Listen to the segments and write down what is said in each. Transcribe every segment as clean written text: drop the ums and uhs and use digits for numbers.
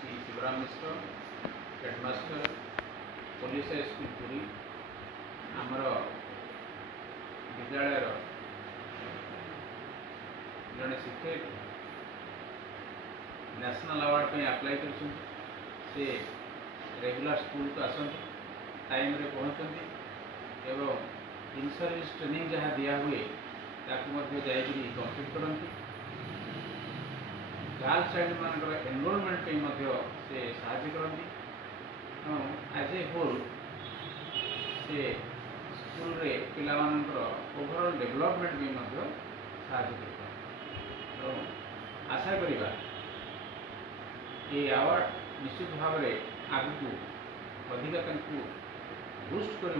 Shri Shivram Mishra headmaster police high school Puri आमर विद्यालय जड़े शिक्षक नेशनल अवार्ड पे अप्लाई कर रेगुलर स्कूल को आसती टाइम रे पहुँचती एवं इन सर्विस ट्रेनिंग जहाँ दिया हुए ताकि जाकरी कम्प्लीट करती गर्ल चाइल्ड मान एनरोलमेंट से साहाय्य करती एज ए होल से स्कूल रे पिला ओवरऑल डेवलपमेंट भी साहाय्य कर आशा करिबा ये अवार्ड निश्चित भाव में आगू अधिका बूस्ट कर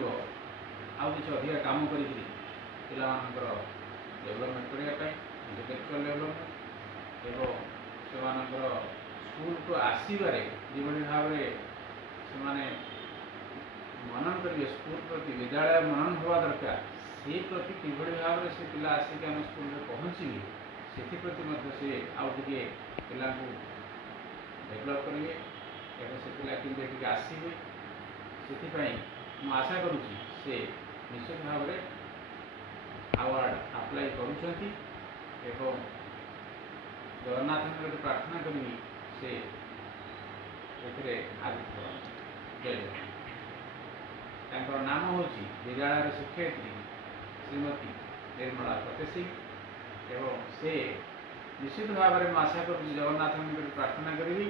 अधिका काम कर डेवलपमेंट करने इंटेलेक्चुअल डेवलपमेंट एवं से स्कूल को आसबारे जो भाव से मनन करेंगे स्कूल प्रति विद्यालय मनन हवा दरकार से प्रति किभली भाव से पिला आसिक आम स्कूल में पहुँचे से प्रति आउ टे पिला डेभलप करेंगे एवं से पिला कि आसवे से आशा करुँच से निश्चित भाव में अवार्ड अप्लाई करुँच जगन्नाथ प्रार्थना करी से आगे जय जगन्नाथ नाम हूँ विद्यालय शिक्षयित्री श्रीमती निर्मला फतेह एवं से निश्चित भाव में आशा कर जगन्नाथ प्रार्थना करी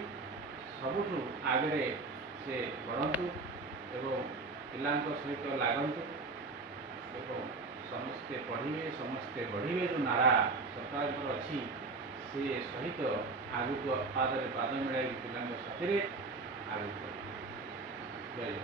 सबुठ आगे से बढ़तु एवं पिला सहित लागतु एवं समस्ते पढ़े समस्ते बढ़े जो नारा सरकार अच्छी से सहित आगू पादे पाद मिलाई पिला साथी आगे जय जय।